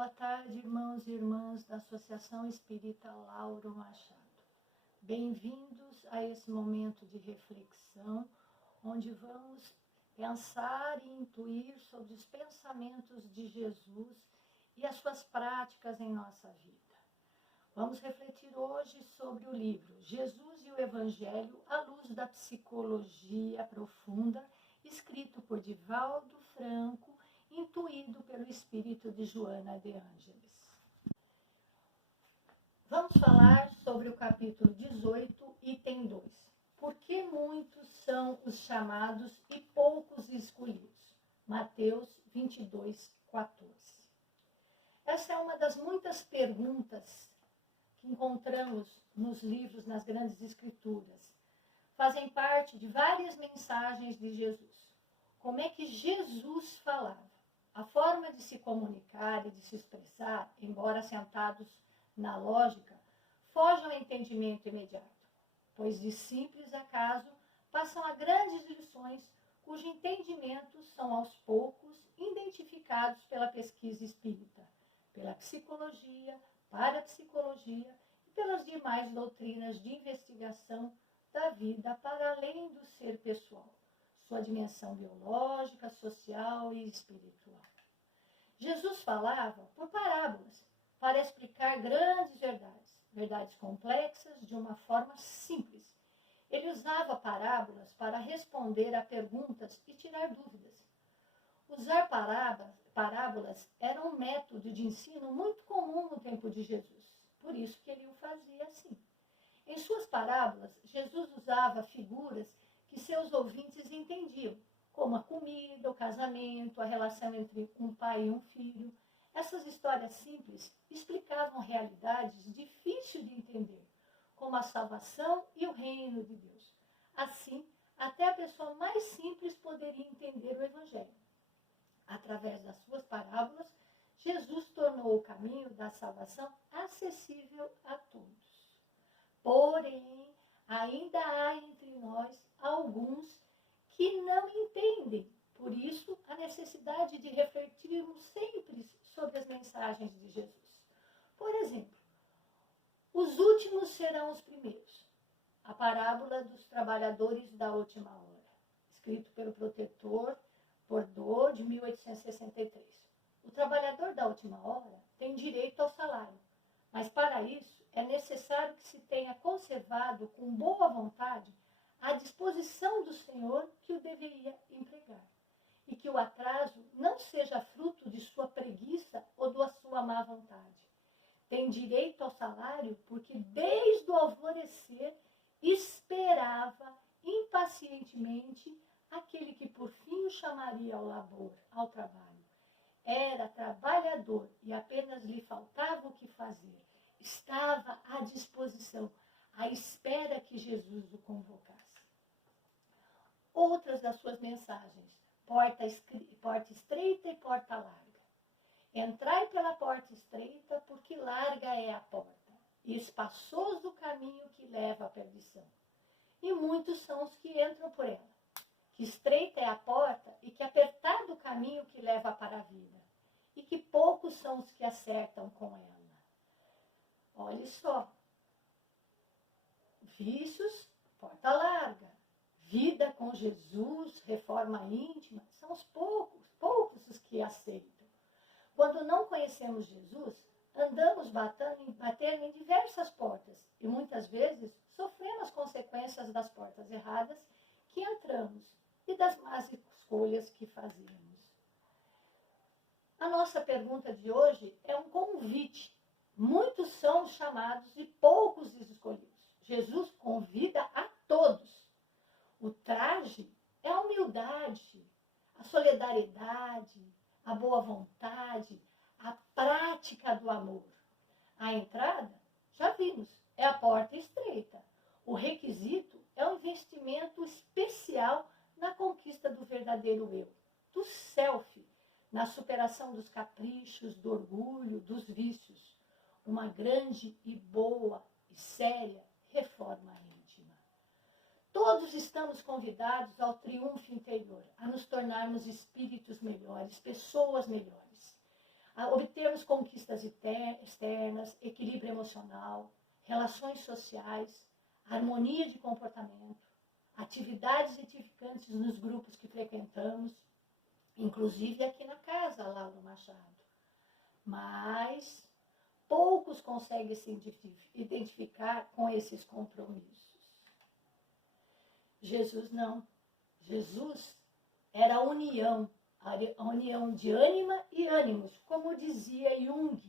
Boa tarde, irmãos e irmãs da Associação Espírita Lauro Machado. Bem-vindos a esse momento de reflexão, onde vamos pensar e intuir sobre os pensamentos de Jesus e as suas práticas em nossa vida. Vamos refletir hoje sobre o livro Jesus e o Evangelho à luz da psicologia profunda, escrito por Divaldo Franco, intuído pelo espírito de Joana de Ângeles. Vamos falar sobre o capítulo 18, item 2. Por que muitos são os chamados e poucos escolhidos? Mateus 22, 14. Essa é uma das muitas perguntas que encontramos nos livros, nas grandes escrituras. Fazem parte de várias mensagens de Jesus. Como é que Jesus falava? A forma de se comunicar e de se expressar, embora sentados na lógica, foge ao entendimento imediato, pois de simples acaso passam a grandes lições cujo entendimento são aos poucos identificados pela pesquisa espírita, pela psicologia, parapsicologia e pelas demais doutrinas de investigação da vida para além do ser pessoal, sua dimensão biológica, social e espiritual. Jesus falava por parábolas para explicar grandes verdades complexas de uma forma simples. Ele usava parábolas para responder a perguntas e tirar dúvidas. Usar parábolas era um método de ensino muito comum no tempo de Jesus, por isso que ele o fazia assim. Em suas parábolas, Jesus usava figuras que seus ouvintes entendiam, como a comida, o casamento, a relação entre um pai e um filho. Essas histórias simples explicavam realidades difíceis de entender, como a salvação e o reino de Deus. Assim, até a pessoa mais simples poderia entender o Evangelho. Através das suas parábolas, Jesus tornou o caminho da salvação acessível a todos. Porém, ainda há entre nós alguns que não entendem. Por isso, a necessidade de refletirmos sempre sobre as mensagens de Jesus. Por exemplo, os últimos serão os primeiros. A parábola dos trabalhadores da última hora, escrito pelo protetor Bordeaux, de 1863. O trabalhador da última hora tem direito ao salário, mas para isso é necessário que se tenha conservado com boa vontade à disposição do Senhor que o deveria empregar, e que o atraso não seja fruto de sua preguiça ou da sua má vontade. Tem direito ao salário porque desde o alvorecer esperava impacientemente aquele que por fim o chamaria ao labor, ao trabalho. Era trabalhador e apenas lhe faltava o que fazer. Estava à disposição, à espera que Jesus o convocasse. Outras das suas mensagens, porta estreita e porta larga. Entrai pela porta estreita, porque larga é a porta, e espaçoso o caminho que leva à perdição. E muitos são os que entram por ela. Que estreita é a porta e que apertado o caminho que leva para a vida. E que poucos são os que acertam com ela. Olhe só. Vícios, porta larga. Vida com Jesus, reforma íntima, são os poucos os que aceitam. Quando não conhecemos Jesus, andamos batendo em diversas portas e muitas vezes sofremos as consequências das portas erradas que entramos e das más escolhas que fazemos. A nossa pergunta de hoje é um convite. Muitos são os chamados e poucos os escolhidos. Jesus convida a todos. O traje é a humildade, a solidariedade, a boa vontade, a prática do amor. A entrada, já vimos, é a porta estreita. O requisito é um investimento especial na conquista do verdadeiro eu, do self, na superação dos caprichos, do orgulho, dos vícios. Uma grande e boa e séria reforma íntima. Todos estamos convidados ao triunfo interior, a nos tornarmos espíritos melhores, pessoas melhores. obtermos conquistas externas, equilíbrio emocional, relações sociais, harmonia de comportamento, atividades edificantes nos grupos que frequentamos, inclusive aqui na casa, Laura Machado. Mas poucos conseguem se identificar com esses compromissos. Jesus não. Jesus era a união de ânima e ânimos, como dizia Jung,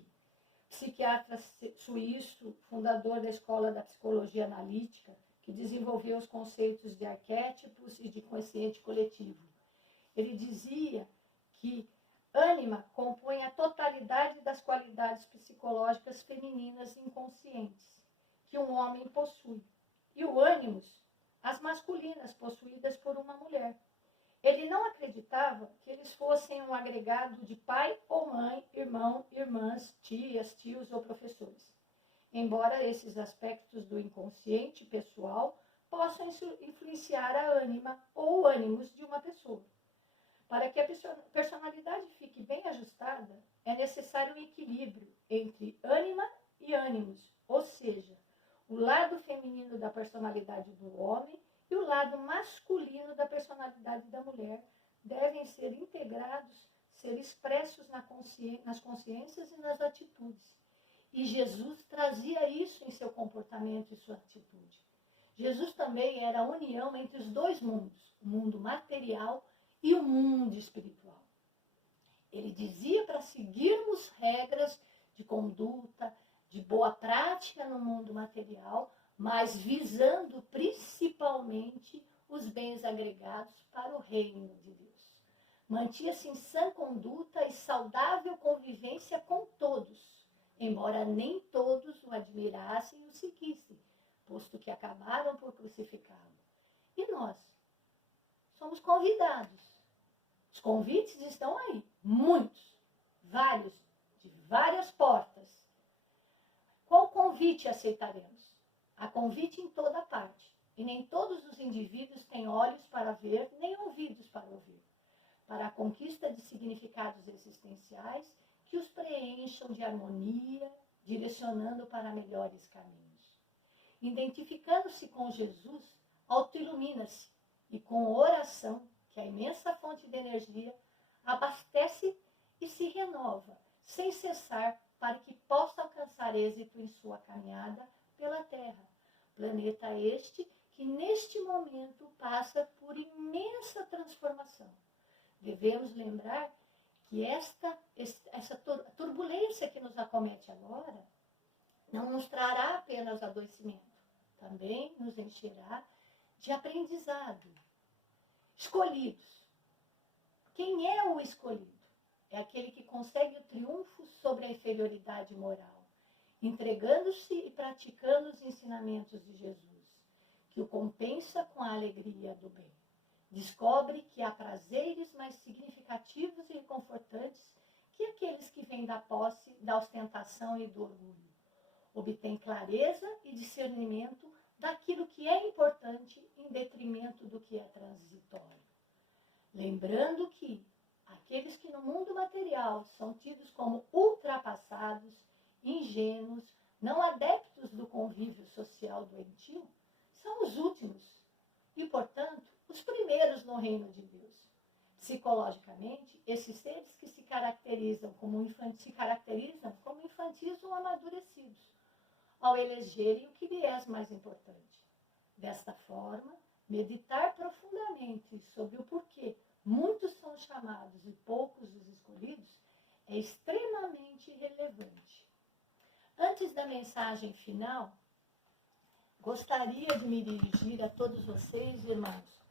psiquiatra suíço, fundador da Escola da Psicologia Analítica, que desenvolveu os conceitos de arquétipos e de consciente coletivo. Ele dizia que ânima compõe a totalidade das qualidades psicológicas femininas inconscientes que um homem possui, e o ânimos, as masculinas possuídas por uma mulher. Ele não acreditava que eles fossem um agregado de pai ou mãe, irmão, irmãs, tias, tios ou professores. Embora esses aspectos do inconsciente pessoal possam influenciar a ânima ou ânimos de uma pessoa. Para que a personalidade fique bem ajustada, é necessário um equilíbrio entre ânima e ânimos, ou seja, o lado feminino da personalidade do homem e o lado masculino da personalidade da mulher devem ser integrados, ser expressos nas consciências e nas atitudes. E Jesus trazia isso em seu comportamento e sua atitude. Jesus também era a união entre os dois mundos, o mundo material e o mundo espiritual. Ele dizia para seguirmos regras de conduta, de boa prática no mundo material, mas visando principalmente os bens agregados para o reino de Deus. Mantinha-se em sã conduta e saudável convivência com todos, embora nem todos o admirassem e o seguissem, posto que acabaram por crucificá-lo. E nós? Somos convidados. Os convites estão aí, muitos, vários, de várias portas. Qual convite aceitaremos? Há convite em toda parte, e nem todos os indivíduos têm olhos para ver, nem ouvidos para ouvir, para a conquista de significados existenciais que os preencham de harmonia, direcionando para melhores caminhos. Identificando-se com Jesus, autoilumina-se, e com oração, que é a imensa fonte de energia, abastece e se renova, sem cessar, para que possa alcançar êxito em sua caminhada pela Terra. Planeta este que neste momento passa por imensa transformação. Devemos lembrar que essa turbulência que nos acomete agora não nos trará apenas adoecimento, também nos encherá de aprendizado. Escolhidos. Quem é o escolhido? É aquele que consegue o triunfo sobre a inferioridade moral, entregando-se e praticando os ensinamentos de Jesus, que o compensa com a alegria do bem. Descobre que há prazeres mais significativos e reconfortantes que aqueles que vêm da posse, da ostentação e do orgulho. Obtém clareza e discernimento daquilo que é importante em detrimento do que é transitório. Lembrando que aqueles que no mundo material são tidos como ultrapassados, ingênuos, não adeptos do convívio social doentio, são os últimos e, portanto, os primeiros no reino de Deus. Psicologicamente, esses seres que se caracterizam como infantis ou amadurecidos, ao elegerem o que lhe é mais importante. Desta forma, meditar profundamente sobre o porquê muitos são chamados e poucos os escolhidos é extremamente relevante. Antes da mensagem final, gostaria de me dirigir a todos vocês, irmãos,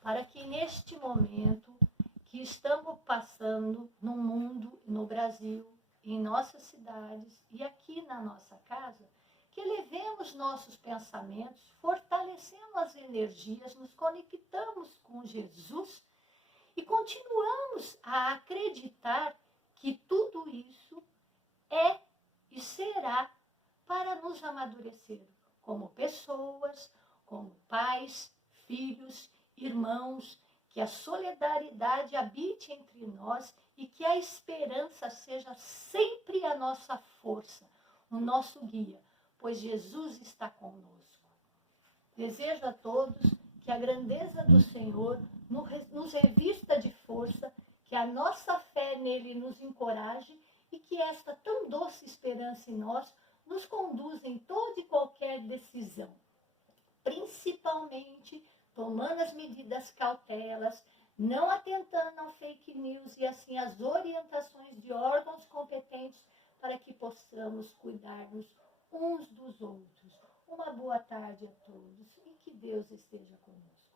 para que neste momento que estamos passando no mundo, no Brasil, em nossas cidades e aqui na nossa casa, que elevemos nossos pensamentos, fortalecemos as energias, nos conectamos com Jesus e continuamos a acreditar que tudo isso é e será para nos amadurecer como pessoas, como pais, filhos, irmãos, que a solidariedade habite entre nós e que a esperança seja sempre a nossa força, o nosso guia, pois Jesus está conosco. Desejo a todos que a grandeza do Senhor nos revista de força, que a nossa fé nele nos encoraje e que esta tão doce esperança em nós nos conduza em toda e qualquer decisão, principalmente tomando as medidas cautelas, não atentando ao fake news e assim as orientações de órgãos competentes para que possamos cuidarmos uns dos outros. Uma boa tarde a todos e que Deus esteja conosco.